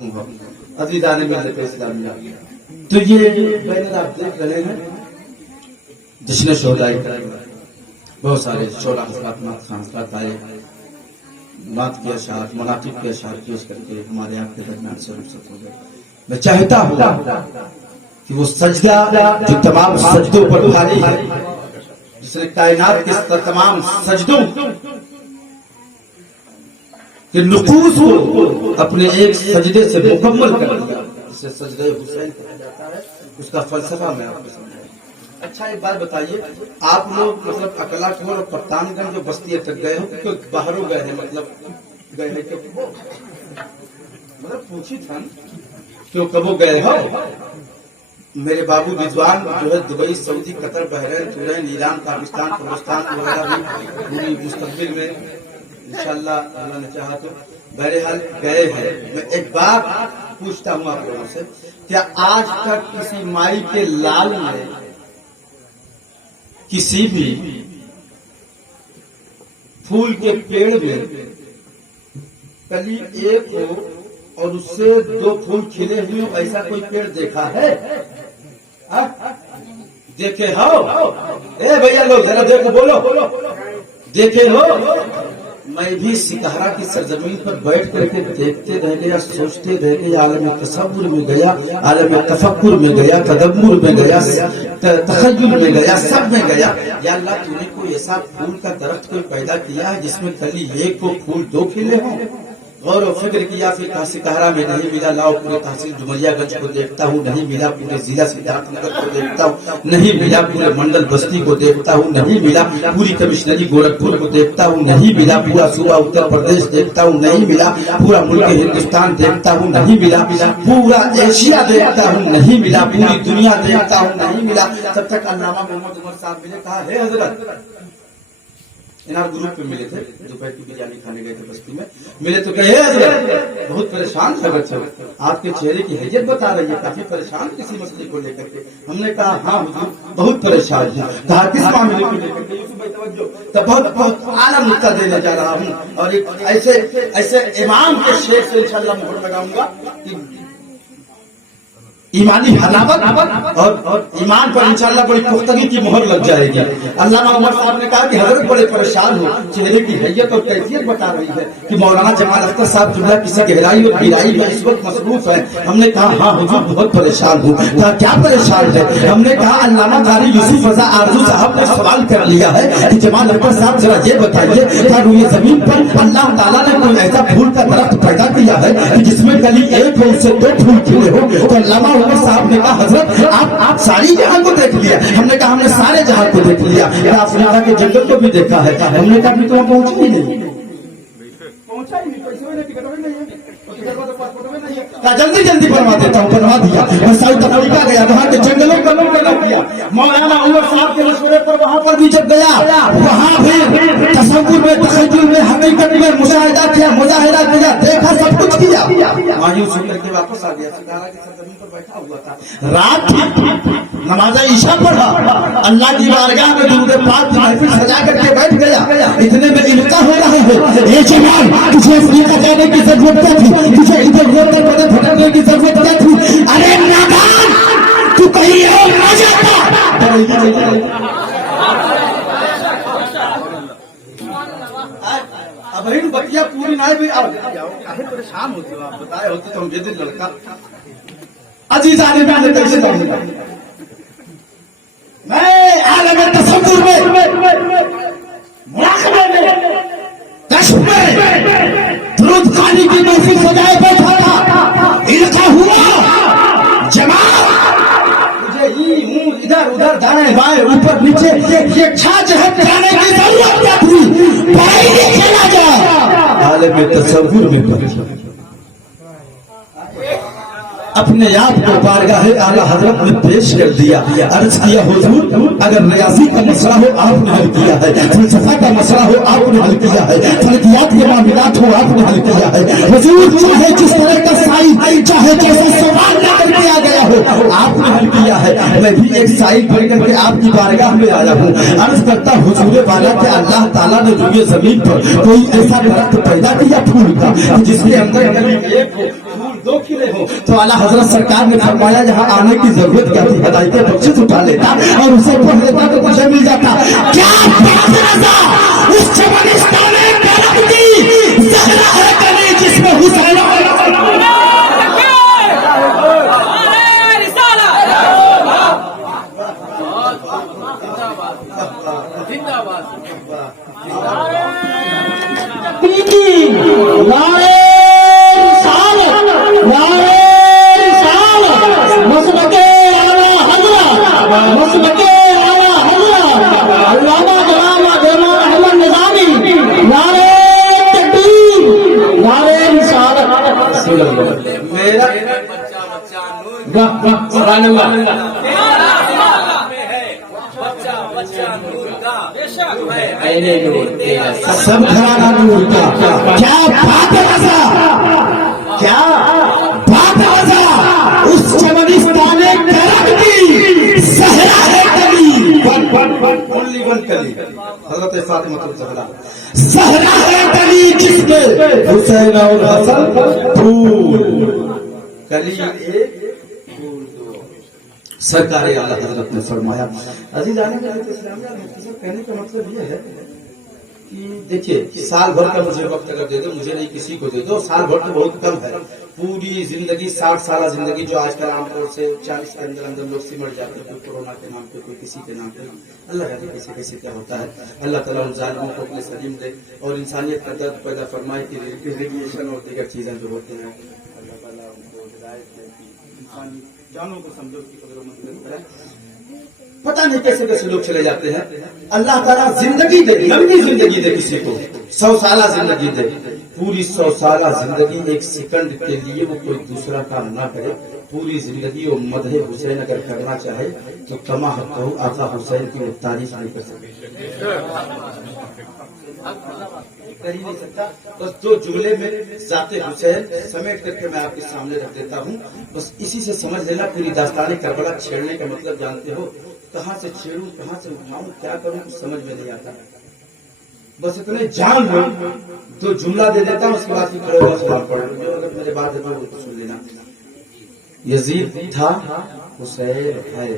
عزیزان ملت اسلامیہ، تو یہ بینر آپ دیکھ رہے ہیں جشن شہداء کرام، بہت سارے شعراء حضرات نعت خواں حضرات آئے، نعت کے اشعار مناقب کے اشعار پیش کر کے ہمارے آپ کے درمیان سے رخصت ہو گئے۔ میں چاہتا ہوں کہ وہ سجدہ جو تمام سجدوں پر بھاری ہے، جس نے کائنات کے تمام سجدوں کہ نقوص کو اپنے ایک سجدے سے مکمل کر دیا، جسے سجدہ حسین کہا جاتا ہے، اس کا فلسفہ میں آپ کو سمجھاؤں۔ اچھا ایک بات بتائیے، آپ لوگ مطلب اکلا کھول اور کپتان گنج جو بستیاں تک گئے ہو کہ باہروں گئے ہیں، مطلب گئے ہیں کہ مطلب پوچھی تھا کیوں کبو گئے ہو؟ میرے بابو رضوان جو ہے دبئی، سعودی، قطر، بحرین، تورین، ایران، پاکستان، قبرستان وغیرہ بھی مستقبل میں انشاءاللہ اللہ نے چاہا تو بہرحال گئے ہیں۔ میں ایک بات پوچھتا ہوں آپ لوگوں سے، کیا آج تک کسی مائی کے لال نے کسی بھی پھول کے پیڑ میں کلی ایک ہو اور اس سے دو پھول کھلے ہوئے ہو، ایسا کوئی پیڑ دیکھا ہے؟ دیکھے ہو؟ اے بھیا لوگ ذرا دیکھو، بولو دیکھے ہو؟ میں بھی سکہرا کی سرزمین پر بیٹھ کر کے دیکھتے رہ گیا، سوچتے رہ گیا، عالم تصور میں گیا، عالم تفکر میں گیا، تدبر میں گیا، تخیل میں گیا، سب میں گیا۔ یا اللہ تو نے کوئی ایسا پھول کا درخت کوئی پیدا کیا ہے جس میں کلی ایک کو پھول دو کھلے ہوں؟ غور و فکر کیا، پھر سکہرا میں نہیں ملا، لاؤ پورے تحصیل ڈمریا گنج کو دیکھتا ہوں، نہیں ملا، پورے ضلع سدھارتھ نگر کو دیکھتا ہوں، نہیں ملا، پورے منڈل بستی کو دیکھتا ہوں، نہیں ملا، پوری کمشنری گورکھپور کو دیکھتا ہوں، نہیں ملا، پورا صوبہ اتر پردیش دیکھتا ہوں، نہیں ملا، پورا ملک ہندوستان دیکھتا ہوں، نہیں ملا، پورا ایشیا دیکھتا ہوں، نہیں ملا، پوری دنیا دیکھتا ہوں، نہیں ملا۔ تب تک علامہ محمد عمر صاحب ملے، کہا ہے حضرت انار گروپ پہ ملے تھے، دوپہر کی بریانی کھانے گئے تھے بستی میں، ملے تو کہے حضرت بہت پریشان تھا بچہ، آپ کے چہرے کی حیثیت بتا رہی ہے، کافی پریشان کسی مسئلے کو لے کر کے۔ ہم نے کہا ہاں حضور بہت پریشان ہے۔ کہا کس معاملے کو لے کر کے؟ یوسف بھائی توجہ، تو بہت اعلیٰ نقطہ دینے جا رہا ہوں، اور ایک ایسے امام کے شیخ سے انشاءاللہ مہر لگاؤں گا کہ ایمانی حلاوت اور ایمان پر انشاءاللہ بڑی پختگی کی مہر لگ جائے گی۔ علامہ عمر صاحب نے کہا کہ حضرت بڑے پریشان ہو، چہرے کی حیت اور کیفیت بتا رہی ہے کہ مولانا جمال اختر صاحب جملہ کسی گہرائی اور گہرائی میں اس وقت مصروف ہے۔ ہم نے کہا ہاں حضور بہت پریشان ہوں۔ کہا کیا پریشان ہے؟ ہم نے کہا علامہ قاری یوسف رضا آرزو صاحب نے سوال کر لیا ہے کہ جمال اختر صاحب ذرا یہ بتائیے کیا روئے زمین پر اللہ تعالیٰ نے کوئی ایسا پھول کا درخت پیدا کیا ہے کہ جس میں کلی ایک ہو اس سے دو پھول کھلے ہو؟ تو علامہ عمر صاحب نے کہا حضرت آپ ساری جہاں کو دیکھ لیا۔ ہم نے کہا ہم نے سارے جہاں کو دیکھ لیا، افریقہ کے جنگل کو بھی دیکھا ہے۔ ہم نے کہا ابھی تو پہنچا ہی نہیں، جلدی جلدی بنوا دیتا ہوں، بنوا دیا۔ میں ساؤتھ افریقہ گیا، وہاں کے جنگلوں کا مشورہ کیا، مولانا عمر صاحب کے مشورے پر وہاں پر بھی جب گیا، وہاں بھی تصور میں، تخیل میں، حقیقت میں مشاہدہ کیا، مظاہرہ کیا، دیکھا، سب کچھ کیا۔ مایوس ہو کر کے واپس آ گیا، سکہرا کی سرزمین پر بیٹھا ہوا تھا، رات تھی، نماز عشاء پڑھا، اللہ کی بارگاہ میں درود پاک کی محفل سجا کر کے بیٹھ گیا۔ اتنے میں القاء ہو رہا ہے، اے جمال تجھے افریقہ جانے کی ضرورت کیا تھی؟ تجھے ادھر ادھر بھٹکنے کی ضرورت کیا تھی؟ ارے نادان تو کہیں اور نہ جاتا۔ اب بتیا پوری نہ پریشان ہوتے ہو، آپ بتائے ہوتے تو ہم یہ دل لڑکا عزیزان میں کیسے جاؤں گا؟ میں عالم تصور میں، مراقبے میں، کشف میں، درود خوانی کی محفل سجائے بیٹھا تھا، القاء ہوا، جماعت مجھے ادھر ادھر دائیں بائیں اوپر نیچے یہ چھا جہت جانے کی ضرورت کیا تھی؟ باہر چلا جا، عالم تصور میں اپنے آپ کو بارگاہ اعلیٰ حضرت نے پیش کر دیا، عرض کیا حضور اگر ریاضی کا مسئلہ ہو آپ نے حل کیا ہے، فلسفہ کا مسئلہ ہو آپ نے حل کیا ہے، فلکیات کے معاملات ہو آپ نے حل کیا ہے، حضور چاہے جس طرح کا سائل، چاہے جیسے سوال لے کر کے آ گیا ہو آپ نے حل کیا ہے۔ میں بھی ایک سائل بن کر کے آپ کی بارگاہ میں آیا ہوں، عرض کرتا حضور والا کہ اللہ تعالیٰ نے روئے زمین پر کوئی ایسا درخت پیدا کیا پھول کا جس کے اندر ایک दो खिले हो। तो आला हजरत सरकार ने फरमाया यहाँ आने की जरूरत क्या थी, हदायतें बख्शिश उठा लेता और उसे पढ़ लेता तो मुझे मिल जाता। क्या उस चमनिस्तान में करम की ज़हरा है कली जिसमें हुसैन सब घराना नूर का। क्या बात है, क्या बात है, उस चमनिस्तान करम की सहरा है कली, कली हजरत फातिमा सहरा है कली जिसमें हुसैन और हसन फूल कली एक सरकारी आला हजरत ने फरमाया। अजीज आने का कहने का मतलब ये है कि देखिए, साल भर का मुझे वक्त अगर दे दो, मुझे नहीं किसी को दे दो, साल भर तो बहुत कम है। पूरी जिंदगी 60 साल जिंदगी जो आजकल आमतौर से 40 के अंदर अंदर लोग सिमट जाते हैं, कोई कोरोना के नाम पे, कोई किसी के नाम पे। अल्लाह जाने कैसे कैसे क्या होता है। अल्लाह ताला उन जालिमों को अपने सलीम दे और इंसानियत का दर्द पैदा फरमाए कि रेडिएशन और दीगर चीजें जो होते हैं, अल्लाह ताला उनको हिदायत दे कि इंसानी जानों को समझो की कदर मत। पता नहीं कैसे कैसे लोग चले जाते हैं। अल्लाह ताला जिंदगी दे, लंबी जिंदगी दे किसी को, 100 साल जिंदगी दे, पूरी 100 साल जिंदगी एक सेकंड के लिए वो कोई दूसरा काम ना करे। पूरी जिंदगी वो मदहे हुसैन अगर करना चाहे तो कमा हक़हू आका हुसैन की वो तारीफ नहीं कर सकते, कर ही नहीं सकता। बस दो जुमले में जाते हुसैन समेट करके मैं आपके सामने रख देता हूँ। बस इसी से समझ लेना पूरी दास्तान करबला छेड़ने का मतलब जानते हो। कहाँ से छेड़ूं, कहाँ से उठाऊं, क्या करूं, कुछ समझ में नहीं आता। बस इतने जान लो, तो जुमला दे देता हूँ, उसके बाद फिर खड़े होकर सवाल पढ़ लो। अगर मेरे बात है तो सुन लेना। यजीद था, हुसैन है।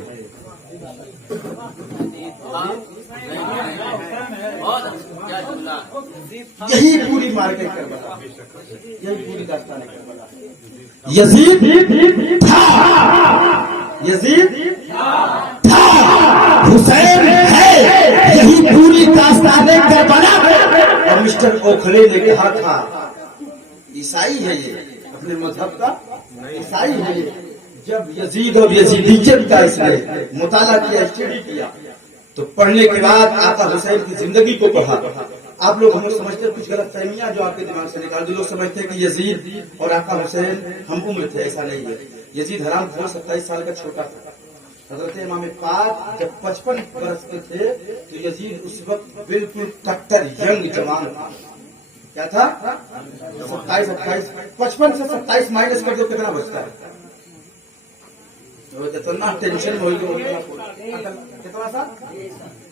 यही पूरी मार्केट करबला, यही पूरी दास्तान करबला। यजीद था, यजीद था, हुसैन है, यही पूरी दास्तान करबला। और मिस्टर ओखले ने कहा था, ईसाई है ये, अपने मजहब का ईसाई है ये। जब यजीद और यजीदियत का इसने मुताला किया, स्टडी किया, तो पढ़ने के बाद आका हुसैन की जिंदगी को पढ़ा। आप लोग हम लोग समझते हैं कुछ गलत फहमियां जो आपके दिमाग से निकाल दो। लोग समझते हैं कि यजीद और आका हुसैन हम उम्र थे, ऐसा नहीं है। यजीद हराम खोर 27 साल का छोटा था। हजरत इमाम पाक जब 55 वर्ष के थे तो यजीद उस वक्त बिल्कुल कट्टर यंग जवान था। क्या था? 27, 55 से 27 माइनस कर दो कितना बचता है? जितना टेंशन हो कितना सा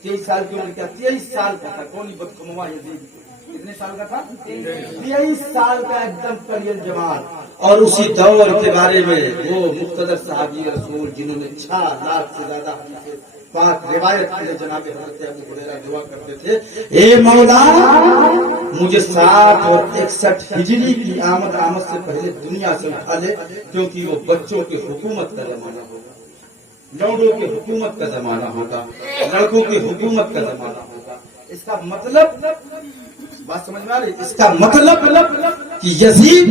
23 साल की उम्र, क्या 23 साल का था। कौन बदखुमा यजीद कितने साल का था? 23 साल का एकदम करियर जवान। और उसी दौर के बारे में वो मुख्तदर सहाबी रसूल जिन्होंने 6 लाख से ज्यादा पाक रिवायत के जनाब हज़रत अबू हुरैरा दुआ करते थे, ए मौला मुझे 60 और 61 हिजरी की आमद से पहले दुनिया से उठा ले, क्योंकि वो बच्चों की हुकूमत का जमाना होगा, लौंडों की हुकूमत का जमाना होगा, लड़कों की हुकूमत का जमाना होगा। इसका मतलब बात समझ में आ रही? इसका मतलब कि यजीद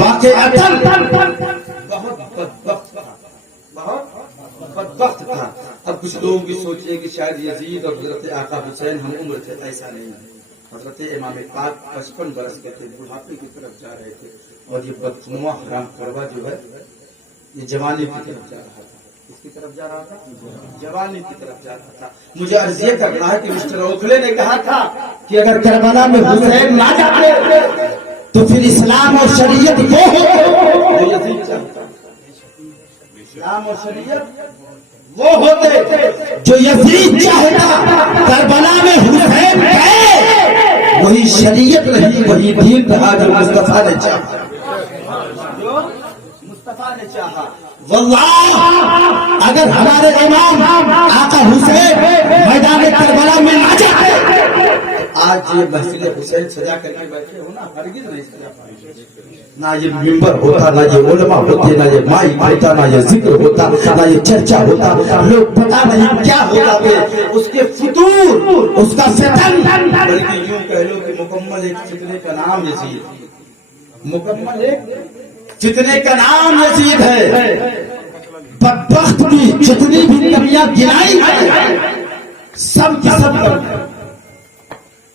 वाक़अतन बहुत बदबख्त था, बहुत बदबख्त था। अब कुछ लोगों की सोच है कि शायद यजीद और हजरत आका हुसैन हम उम्र थे, ऐसा नहीं है। हजरत इमाम पाक 55 बरस के थे, बुढ़ापे की तरफ जा रहे थे। और ये बदखुमा हराम करवा जो है ये जवानी की तरफ जा रहा था। किसकी तरफ जा रहा था? जवानी की तरफ जा रहा था। मुझे अर्ज ये करना है कि मिस्टर ओखले ने कहा था कि अगर करबला में हुसैन ना जाते तो फिर इस्लाम और शरीयत वो हो, यजीद चाहता। इस्लाम और शरीयत वो होते जो यजीद चाहता। करबला में हुसैन है, वही शरीयत रही, वही दीन रहा जो मुस्तफा ने चाहा। मुस्तफा ने चाहा, वल्लाह अगर हमारे इमाम आका हुसैन मैदान करबला में आ जाते, आज ये महफिल हुसैन सजा करके बैठे हो ना, हरगिज नहीं सजा पाएंगे। ना ये मिंबर होता, ना ये उलमा होते, ना ये माइक होता, ना ये जिक्र होता, ना ये चर्चा होता, लोग पता नहीं क्या होता थे, उसके फुतूर, उसका फितन, बल्कि यूं कह लो कि मुकम्मल एक फितने का नाम यजीद, मुकम्मल एक फितने का नाम यजीद है। बदबख्त की जितनी भी कमियां गिनाई है, सब की सब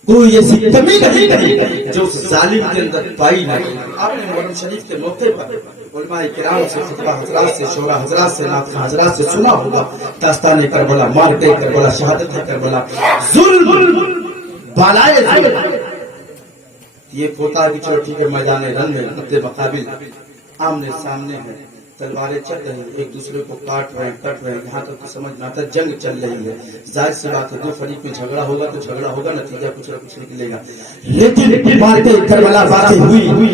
कोई ऐसी कमी नहीं है जो उस जालिम के अंदर पाई नहीं। आपने मुहर्रम शरीफ के मौके पर उलमाए किराम से, खुतबा हजरात से, शोरा हजरात से, नाक़िह हजरात से सुना होगा दास्तान करबला, मार्के करबला, शहादत करबला, जुल्म बालाए जुल्म। ये पोता की चोटी के मैदान रन में अपने मुकाबिल आमने सामने है, तलवारें चल रही हैं, एक दूसरे को काट रहे हैं, कट रहे हैं, यहाँ तक तो समझ में आता जंग चल रही है। जाहिर सी बात है, दो फरीक में झगड़ा होगा तो झगड़ा होगा, नतीजा कुछ न कुछ निकलेगा। लेकिन मारते करबला वाक़ई हुई,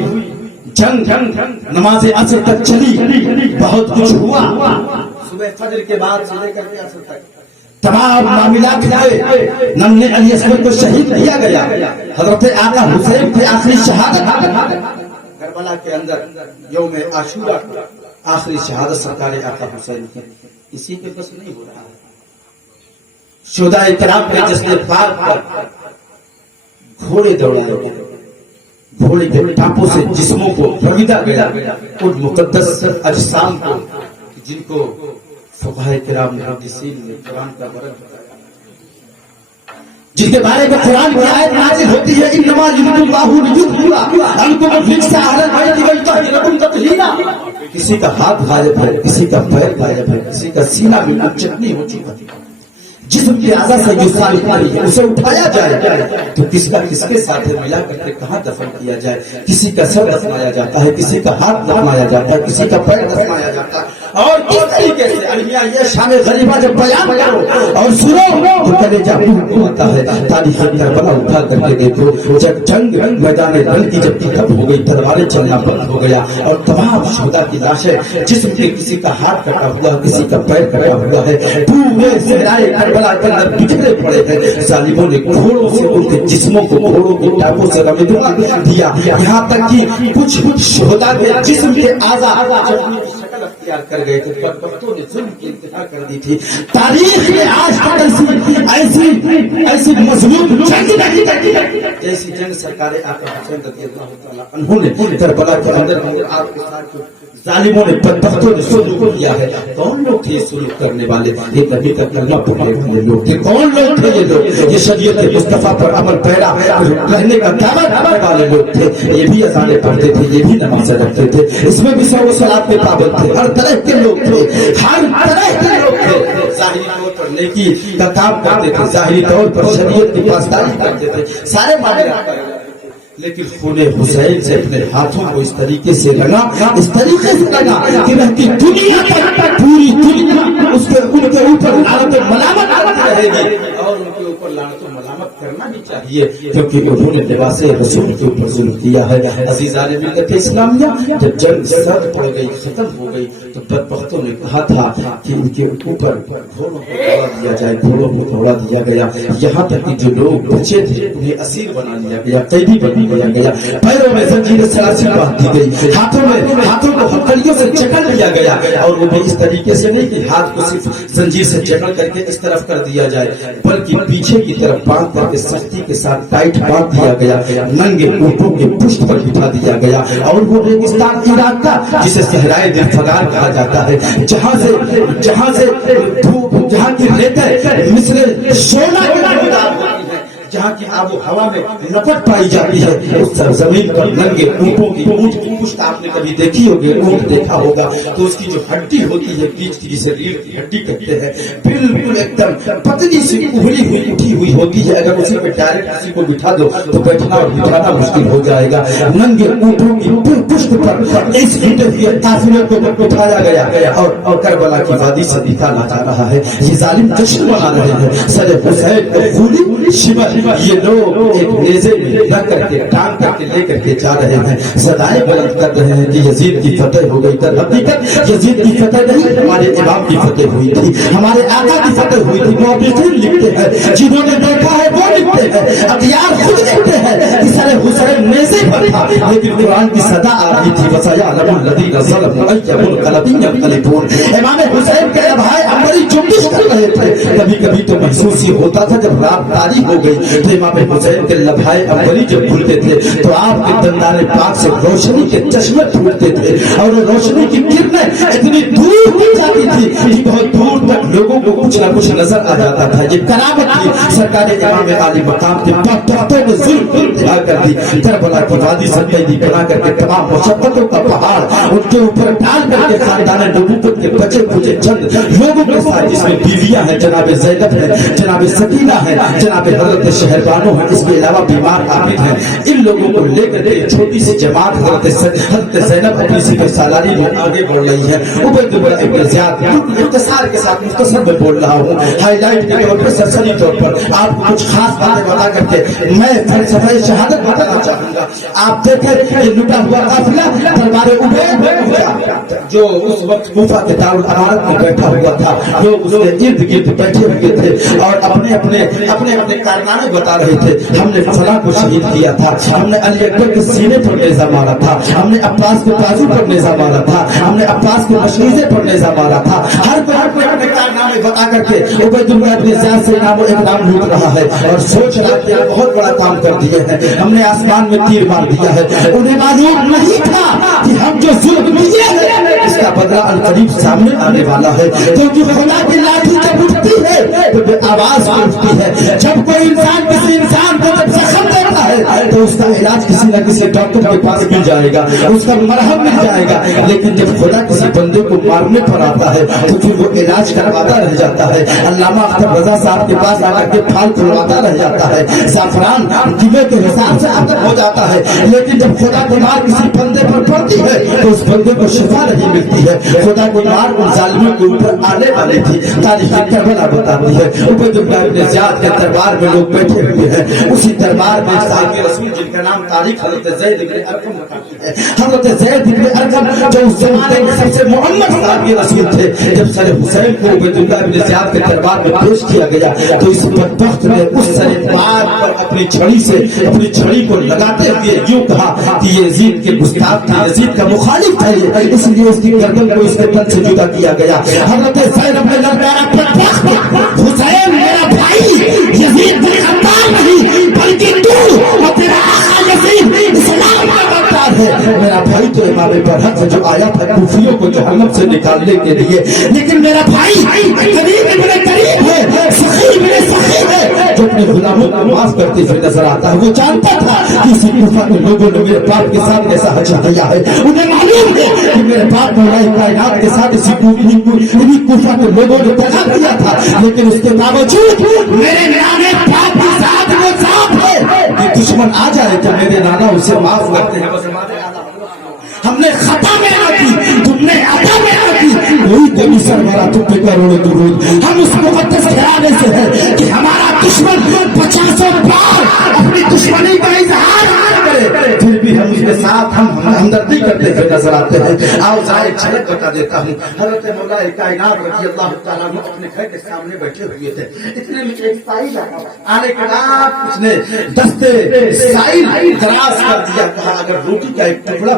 जंग नमाज असर तक चली, बहुत कुछ हुआ। सुबह फजर के बाद से लेकर के असर तक तमाम मामलात हुए। नन्हे अली असगर को शहीद किया गया, हजरत आका हुसैन की आखिरी शहादत करबला के अंदर यौम आशूरा आखिरी शहादत सरकार आका हुसैन की। इसी पे बस नहीं हो रहा है, शुहदाए किराम के जिसने पाक पर घोड़े दौड़ाए गए, घोड़े के टापों से जिस्मों को खरीदा गया, उन मुकद्दस अजसाम को जिनको फुक़हाए किराम मुहद्दिसीन ने कुरान का वर्ग बताया, जिसके बारे में कुरान की आयत नाज़िल होती है, इन्नमा युरिदुल्लाहु लियुज़हिबा अन्कुम अर्रिज्सा अहलल बैति वयुतहिरकुम तत्हीरा। किसी का हाथ गायब है, किसी का पैर गायब है, किसी का सीना बिल्कुल चटनी हो चुका है, जिस्म की आज़ा से जो सारी पानी है उसे उठाया जाए तो किसका किसके साथ मिला करके कहाँ दफन किया जाए। किसी का सर दफनाया जाता है, किसी का हाथ दफनाया जाता है, किसी का पैर दफनाया जाता है। और किस तरीके से अलमिया ये शामे गरीबा जब बयान करो और सुनो तो कलेजा होता है। तारीख करबला उठा करके देखो, जब जंग मैदान रन की जब खत्म हो गई, तलवारें चलना बंद हो गया और तमाम शुहदा की लाशें जिस्म के किसी का हाथ कटा हुआ, किसी का पैर कटा हुआ है, पूरे सहराए करबला के अंदर बिखरे पड़े हैं। जालिमों ने घोड़ों से उनके जिस्मों को घोड़ों की टापों से रगड़ दिया, यहाँ तक कि कुछ शुहदा के जिस्म के आज़ा शक्ल अख्तियार कर गए थे। बदबख्तों ने जुल्म की इंतहा कर दी थी। तारीख में आज तक ऐसी मजलूम जंग नहीं देखी जैसी जंग सरकार आका हुसैन रज़ियल्लाहु तआला अन्हु ने करबला के अंदर आपके साथ जालिमों ने बदबख्तों ने सुलूक किया है। कौन लोग थे सुलूक करने वाले? ये नबी का कलमा पढ़ने वाले लोग थे। कौन लोग थे ये लोग? ये शरीयत मुस्तफा पर अमल पैरा रहने का दावा करने वाले लोग थे। ये भी अज़ानें पढ़ते थे, ये भी नमाज़ें रखते थे, इसमें भी सौ सलात में पाबंद थे। हर तरह के लोग थे, हर तरह के लोग थे। ज़ाहिरी तौर पर नेकी का काम करते थे, ज़ाहिरी तौर पर शरीयत की पासदारी करते थे, सारे मामले। लेकिन खून हुसैन से अपने हाथों को इस तरीके से लगा, इस तरीके से लगा कि रहती दुनिया तक पूरी दुनिया उनके ऊपर लानत मलामत करती रहेगी। और उनके ऊपर लानत मलामत करना भी चाहिए, क्योंकि उन्होंने लिबासे रसूल के ऊपर जुल्म किया है। अज़ीज़ान मिल्लत इस्लामिया, जब जंग सर्द पड़ गई, खत्म हो गई, तो बदबख्तों ने कहा था कि उनके ऊपर घोड़ों को दौड़ा दिया जाए, घोड़ों को दौड़ा दिया गया। यहाँ तक कि जो लोग बचे थे उन्हें असीर बना लिया गया, कैदी बना लिया गया, पैरों में जंजीरें सलासिल बांध दी गई, हाथों को हथकड़ियों से जकड़ लिया गया। और वो भी इस तरीके से नहीं कि हाथ को सिर्फ जंजीर से जकड़ करके इस तरफ कर दिया जाए, बल्कि पीछे की तरफ बांध करके सख्ती के साथ टाइट बांध दिया गया, नंगे ऊँटों के पुष्ट पर बिठा दिया गया। और वो रेगिस्तान इराक का जिसे सहराए दिलफगार कहा जाता है, जहाँ की रेतें मिस्र सोना के जहाँ की आबो हवा में लपट पाई जाती है, उस जमीन पर नंगे ऊँटों की ऊँट की पुश्त आपने कभी देखी होगी, ऊँट देखा होगा, तो उसकी जो हड्डी होती है बीच की, जिसे रीढ़ की हड्डी कहते हैं, बिल्कुल एकदम पतली सी उभरी हुई उठी हुई होती है। अगर उसी पे डायरेक्ट किसी को बिठा दो तो बैठना और बिठाना मुश्किल हो जाएगा। नंगे ऊँटों की पुश्त पर इस हिटे हुए काफिले को उठाया गया और करबला की वादी से निकाला जा रहा है। ये जालिम जश्न मना रहे हैं, सर हुसैन को खूनी शिमर ये लोग एक नेज़े में रख करके टांग करके लेकर के जा रहे हैं, सदाएं बुलंद कर रहे हैं कि यजीद की फतेह हो गई। तर हकीकत यजीद की फतेह नहीं, हमारे इमाम की फतेह हुई थी, हमारे आका की फतेह हुई थी। मुहद्दिसीन लिखते हैं, जिन्होंने देखा है वो लिखते हैं, अखियार खुद लिखते हैं कि सर हुसैन नेज़े पर था, लेकिन कुरान की सदा आ रही थी वसयअलमुल लज़ीना ज़लमू अय्युल क़लबिन यन्क़लिबून। इमाम हुसैन के भाई अमरी जुम्बिश कर रहे थे। कभी कभी तो महसूस ही होता था जब रात तारीख हो गई तो इमाम हुसैन के लभाए अमरी जब खुलते थे तो आपके दंदाने पाक से रोशनी के चश्मे फूटते थे और रोशनी की किरणें इतनी दूर तक जाती थी कि बहुत दूर तक लोगों को कुछ ना कुछ नजर आ जाता था। ये करामत थी सरकार इमाम आली मकाम के पत्तों में जुल्म दिखा कर दी। करबला की वादी सतैदी बना करके तमाम मुशक्कतों का पहाड़ उनके ऊपर डाल करके खानदान नबूवत के बचे कुचे चंद लोगों के साथ, जिसमें बीवियां हैं, जनाब ज़ैनब है, जनाब सकीना है, जनाब हजरत शहरबानो है, इसके अलावा बीमार आबिद हैं, इन लोगों को लेकर के छोटी सी जमात हजरत ज़ैनब अपनी सिफर सालारी में आगे बढ़ रही है। उबैदुल्लाह इब्न ज़ियाद इख्तिसार के साथ मुख्तसर में बोल रहा हूँ, हाईलाइट के तौर पर, सरसरी तौर पर आपको कुछ खास बातें बता करके मैं फलसफे शहादत बताना चाहूंगा। आप देखें ये लुटा हुआ काफिला दरबार उबैद जो उस वक्त कूफा के दारुल अमारत में बैठा हुआ था, लोग उसके इर्द गिर्द बैठे हुए थे और अपने अपने कारनामे बता रहे थे। हमने फलां को शहीद किया था, हमने अली अकबर के सीने पर नेज़ा मारा था, हमने अब्बास के बाजू पर नेज़ा मारा था, हमने अब्बास के मशनीज़े पर नेज़ा मारा था। हर कोई अपने कारनामे बता करके उबैदुल्लाह इब्न ज़ियाद से नामो इकराम लूट रहा है और सोच रहा है कि बहुत बड़ा काम कर दिए हैं, हमने आसमान में तीर मार दिया है। उन्हें मालूम नहीं था कि हम जो जुल्म किए हैं इसका बदला अनकरीब सामने आने वाला है, क्योंकि खुदा की लाठी जब उठती है तो आवाज उठती है। जब कोई इंसान किसी इंसान को जब जख्म देता है तो उसका इलाज किसी न किसी डॉक्टर के पास मिल जाएगा, उसका मरहम मिल जाएगा, लेकिन जब खुदा किसी बंदे को मारने पर आता है तो फिर वो इलाज करवाता रह जाता है। अल्लामा अख्तर रजा साहब के पास आकर के फाल खुलवाता रह जाता है, ज़ाफ़रान दिवे के हिसाब से खत्म हो जाता है, लेकिन जब खुदा की मार किसी बंदे पर पड़ती है तो उस बंदे को शिफा नहीं मिलती है। खुदा की मार उन जालिमों के ऊपर आने वाली थी, तारीख करबला बताती है। उबैदुल्लाह इब्न ज़ियाद के दरबार में लोग बैठे हुए हैं, उसी दरबार में साहिब रसूल जिनका नाम तारीख हज़रत ज़ैद इब्न अरक़म बताती है। हज़रत ज़ैद इब्न अरक़म जो उस ज़माने के सबसे मुअम्मर साहिब रसूल थे, जब सर हुसैन को उबैदुल्लाह इब्न ज़ियाद के दरबार में पेश किया गया तो इस बदबख्त ने उस सर पाक पर अपनी छड़ी को लगाते हुए यूं कहा कि यजीद के गुस्ताख था, यजीद का मुखालिफ था ये, इसलिए उसकी गर्दन को इसके तन से जुदा किया गया। हज़रत ज़ैनब ने ललकारा, हुसैन मेरा भाई, यजीद बिन अत्तार नहीं बल्कि तू और तेरा आका यजीद इस्लाम का वफादार है। मेरा भाई तो इमाम बरहक जो आया था कूफियों को जहन्नम से निकालने के लिए, लेकिन मेरा भाई करीब इब्न करीब है, सखी इब्न सखी है, जो अपने गुलामों को माफ करते हुए नजर आता है। वो जानता था कि इसी कूफा के लोगों ने मेरे बाप के साथ ऐसा हचा दिया है, उन्हें मालूम है कि मेरे बाप मौलाई कायनात के साथ इसी कूफा के लोगों ने दगा दिया था, लेकिन उसके बावजूद मेरे नाने बाप के साथ वो साफ है कि दुश्मन आ जाए तो मेरे नाना उसे माफ करते हैं। हमने खता में ना की, तुमने अता में ना की, कोई तेरी सरमारा तुम पे करोड़ों दुरूद। हम उस मुकद्दस ख्याल से है कि हमारा दुश्मन 50 बार अपनी दुश्मनी का इजहार करे, फिर भी हम उसके साथ हम हमदर्दी करते हुए नजर आते हैं। आओ जरा एक झलक बता देता हूँ। हज़रत मौला कायनात रज़ी अल्लाह तआला अन्हु अपने घर के सामने बैठे हुए थे, इतने में एक साइल आने के बाद उसने दस्ते साइल दराज कर दिया, कहा अगर रोटी का एक टुकड़ा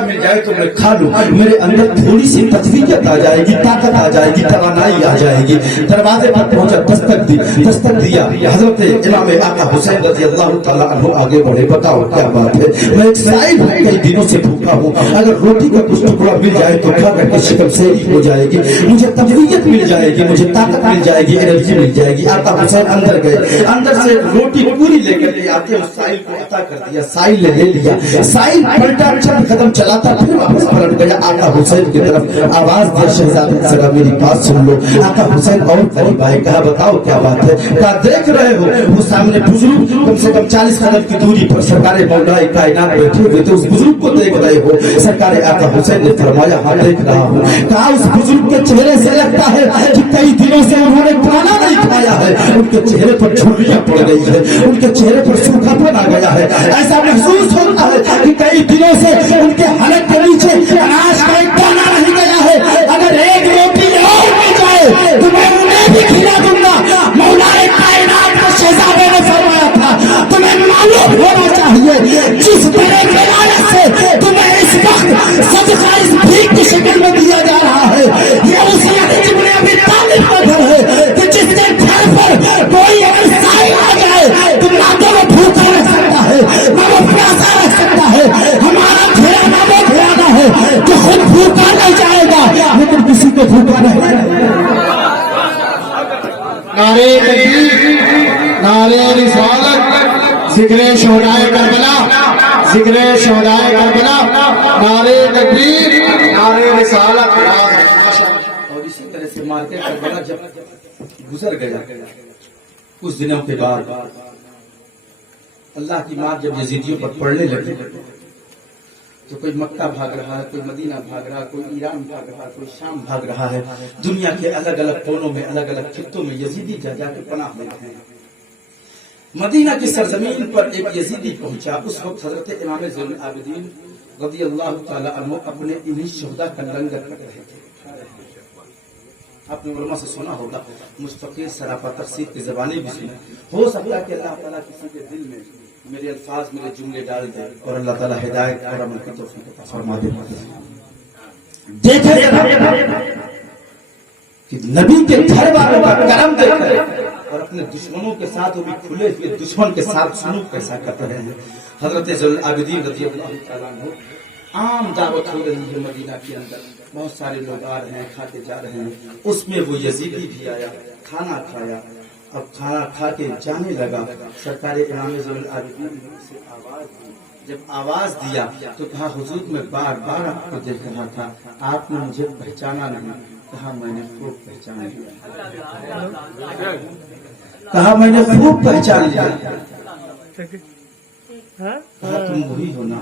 मिल जाए तो मैं खा लूं, मेरे अंदर थोड़ी सी तजवीज़त आ जाएगी, ताकत आ जाएगी, तवानाई आ जाएगी। दरवाजे पर पहुंचा, दस्तक दिया। हज़रत इमाम आका हुसैन रज़ी अल्लाह तआला अन्हु आगे बढ़े, बताओ क्या बात है, मैं एक साइल कई दिनों से भूखा हूँ, अगर रोटी का कुछ टुकड़ा मिल जाए तो खा करके शिकम सेरी हो जाएगी, मुझे तजवीज़त मिल जाएगी, मुझे ताकत मिल जाएगी, एनर्जी मिल जाएगी। आका हुसैन अंदर गए, अंदर से रोटी पूरी लेकर के आके उस साइल को अता कर दिया, साइल ने ले लिया, साइल पलटा, चंद कदम चलाता फिर वापस पलट गया। आका हुसैन की तरफ आवाज दिया, शहजादे जरा मेरी बात सुन लो। आका हुसैन और करीब आए, कहा बताओ क्या बात है। कहा देख रहे हो वो सामने बुजुर्ग कम से कम 40 कदम की दूरी पर सरकार मौला खुदाए कायनात बैठे हुए थे, उस बुजुर्ग को देख रहे हो। सरकार आका हुसैन ने फरमाया हाँ देख रहा हूँ। कहा उस बुजुर्ग के चेहरे से लगता है कि कई दिनों से उन्होंने खाना नहीं खाया है, उनके चेहरे पर झुर्रियां पड़ गई है, उनके चेहरे पर सूखापन आ गया है। ऐसा महसूस होता है कि कई दिनों से उनके हलक के नीचे अनाज का एक दाना नहीं गया है। अगर एक रोटी और मिल जाए तो मैं उन्हें भी खिला दूंगा। मौलाए कायनात के शहजादे ने फरमाया था, तुम्हें मालूम होना चाहिए जिस तरह के लालच से तुम्हें इस वक्त सदका इस भीख की शक्ल में दिया जा रहा है, ये उस जिन्हें अभी तालीम का घर है कि जिसके घर पर कोई अगर साई आ जाए तो ना तो वो भूखा रह सकता है ना वो प्यासा रह सकता है। हमारा घराना वो घराना है जो खुद भूखा नहीं जाएगा लेकिन किसी को भूखा नहीं। नारे तकबीर, नारे रिसालत, जिक्रे शोहदाए करबला, जिक्रे शोहदाए करबला, नारे तकबीर, नारे रिसालत। और इसी तरह से मार्के करबला जब गुजर गया, कुछ दिनों के बाद अल्लाह की मार जब यजीदियों पर पड़ने लगी तो कोई मक्का भाग रहा है, कोई मदीना भाग रहा है, कोई ईरान भाग रहा है, कोई शाम भाग रहा है। दुनिया के अलग अलग कोनों में अलग अलग खित्तों में यजीदी जा जाके पनाह लेते हैं। मदीना की सरजमीन पर एक यजीदी पहुंचा। उस वक्त हजरत इमाम ज़ैनुल आबिदीन रज़ियल्लाहु ताला अन्हु अपने इन्हीं शुहदा का लंगर कर रहे थे। आपने उलमा से सुना होगा, मुस्तफीर सरापा तफसीर की ज़बानी भी सुना। हो सकता है कि अल्लाह ताला किसी के दिल में मेरे अल्फाज मेरे जुमले डाल दे और अल्लाह ताला हिदायत और अमल की तौफीक अता फरमा दे। देखे कि नबी के घर वालों का करम देखकर और अपने दुश्मनों के साथ वो भी खुले हुए दुश्मन के साथ सलूक कैसा कर रहे हैं। हजरत ज़ैनुल आबिदीन रज़ियल्लाहु ताला अन्हु आम दावत हो रही है मदीना के अंदर, बहुत सारे लोग आ रहे हैं, खाते जा रहे हैं। उसमें वो यजीदी भी आया, खाना खाया। अब खाना खा के जाने लगा, सरकार इमाम ज़ैनुल आबिदीन ने उसे आवाज दी। जब आवाज दिया तो कहा हुजूर मैं बार बार आपको देख रहा था, आपने मुझे पहचाना नहीं। कहा मैंने खूब पहचान लिया, कहा मैंने खूब पहचान लिया। कहा तुम वही हो ना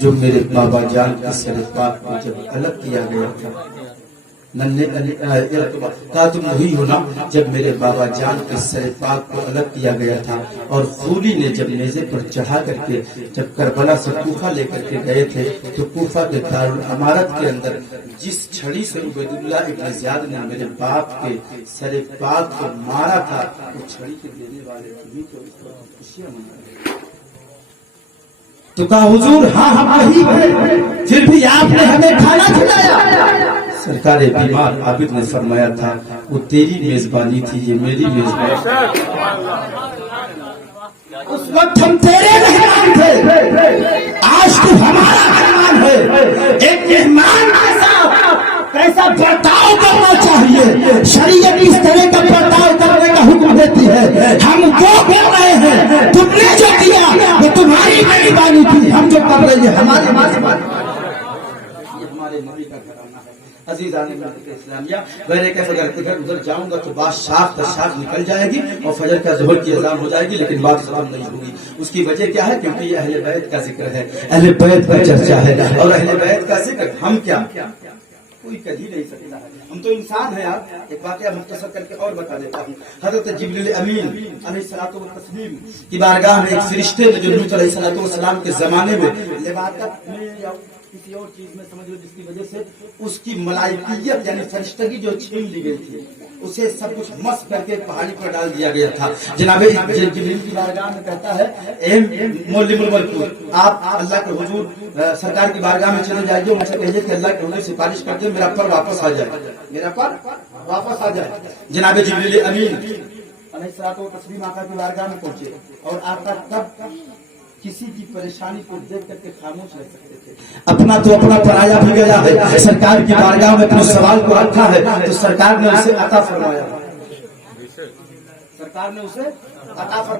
जो मेरे बाबा जान के सर पाक को जब अलग किया गया था। नन्हे कहा तुम वही हो ना जब मेरे बाबा जान के सर पाक को अलग किया गया था। और फूली ने जब नेज़े पर चढ़ा करके जब करबला से कूफा लेकर के गए थे तो कूफा के दारुल अमारत के अंदर जिस छड़ी से उबैदुल्लाह इब्न ज़ियाद ने मेरे बाप के सर पाक को मारा था, वो छड़ी के देने वाले तुम्ही तो खुशियां मना रहे। तो कहा हुजूर हाँ हम वही हैं, फिर भी आपने हमें खाना खिलाया। सरकार बीमार आबिद ने फरमाया था वो तेरी मेजबानी थी, ये मेरी मेजबानी। उस वक्त हम तेरे मेहमान थे, आज तू हमारा मेहमान है। एक मेहमान के साथ कैसा बर्ताव करना चाहिए, शरीयत इस तरह का बर्ताव करने का हुक्म देती है। हम वो कर रहे हैं, तुमने जो किया वो तुम्हारी मेहरबानी थी, हम जो कर रहे हैं हमारी मेहरबानी। ये हमारे नबी का घराना है। अजीज़ाने इस्लामिया, मैंने कैसे घर उधर जाऊंगा तो बात साफ साफ निकल जाएगी और फजर का ज़ोहर की अज़ान हो जाएगी, लेकिन बात खत्म नहीं होगी। उसकी वजह क्या है? क्योंकि ये अहले बैत का जिक्र है, अहले बैत पर चर्चा है। और अहले बैत का जिक्र हम क्या कोई कर ही नहीं सकता है, हम तो इंसान है यार। एक वाकया मुख्तसर करके और बता देता हूँ। हजरत जिब्रील अमीन अलैहिस्सलातु व तस्लीम की बारगाह में एक फरिश्ते ने जो नूह अलैहिस्सलातु वस्सलाम के जमाने में लिबादत में या किसी और चीज में समझ लो जिसकी वजह से उसकी मलाइकियत यानी फरिश्तगी जो छीन ली गई थी, उसे सब कुछ मस करके पहाड़ी पर डाल दिया गया था। जनाबे जिब्रील की बारगाह में कहता है मौलिमुल मलकूत, आप अल्लाह के हुजूर सरकार की बारगाह में चले जाइए, उनसे कहिए कि अल्लाह के हुजूर सिफारिश करके मेरा पर वापस आ जाए, मेरा पर वापस आ जाए। जनाबे जिब्रील अमीन अलैहिस्सलातु व तस्लीम आका की बारगाह में पहुंचे और आका तब किसी की परेशानी को देख करके खामोश रह सकते थे। अपना तो अपना पराया भी गया है, सरकार की बारगाह में अपने सवाल को रखा है तो सरकार ने उसे अता फरमाया, सरकार ने उसे अता फरमाया।